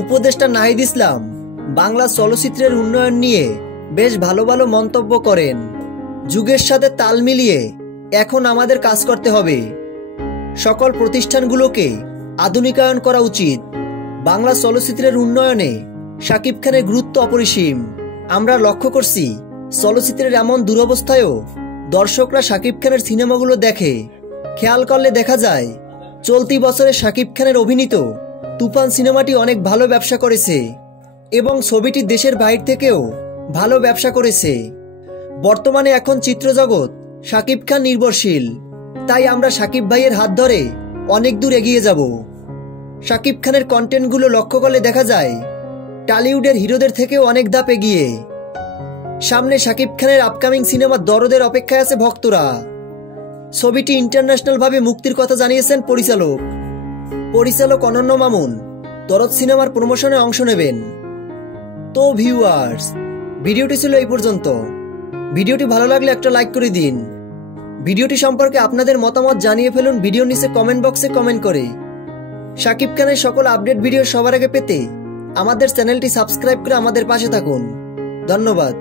উপদেষ্টা নাহিদ ইসলাম বাংলা চলচ্চিত্রের উন্নয়ন নিয়ে বেশ ভালো ভালো মন্তব্য করেন। যুগের সাথে তাল মিলিয়ে এখন আমাদের কাজ করতে হবে। সকল প্রতিষ্ঠানগুলোকে আধুনিকায়ন করা উচিত। বাংলা চলচ্চিত্রের উন্নয়নে শাকিব খানের গুরুত্ব অপরিসীম। আমরা লক্ষ্য করছি চলচ্চিত্রের এমন দুরবস্থায়ও দর্শকরা শাকিব খানের সিনেমাগুলো দেখে। খেয়াল করলে দেখা যায় চলতি বছরে শাকিব খানের অভিনীত তুফান সিনেমাটি অনেক ভালো ব্যবসা করেছে এবং ছবিটি দেশের বাইরে থেকেও ভালো ব্যবসা করেছে। বর্তমানে এখন চিত্রজগৎ শাকিব খান নির্ভরশীল, তাই আমরা শাকিব ভাইয়ের হাত ধরে অনেক দূর এগিয়ে যাব। শাকিব খানের কন্টেন্টগুলো লক্ষ্য করলে দেখা যায় টলিউডের হিরোদের থেকেও অনেক ধাপ এগিয়ে। সামনে শাকিব খানের আপকামিং সিনেমার দরদের অপেক্ষায় আছে ভক্তরা। ছবিটি ইন্টারন্যাশনাল ভাবে মুক্তির কথা জানিয়েছেন পরিচালক অনন্য মামুন দরদ সিনেমার প্রমোশনে অংশ নেবেন। তো ভিউয়ার্স, ভিডিওটি ছিল এই পর্যন্ত। ভিডিওটি ভালো লাগলে একটা লাইক করে দিন। ভিডিওটি সম্পর্কে আপনাদের মতামত জানিয়ে ফেলুন ভিডিওর নিচে কমেন্ট বক্সে কমেন্ট করে। শাকিব খানের সকল আপডেট ভিডিও সবার আগে পেতে আমাদের চ্যানেলটি সাবস্ক্রাইব করে আমাদের পাশে থাকুন। ধন্যবাদ।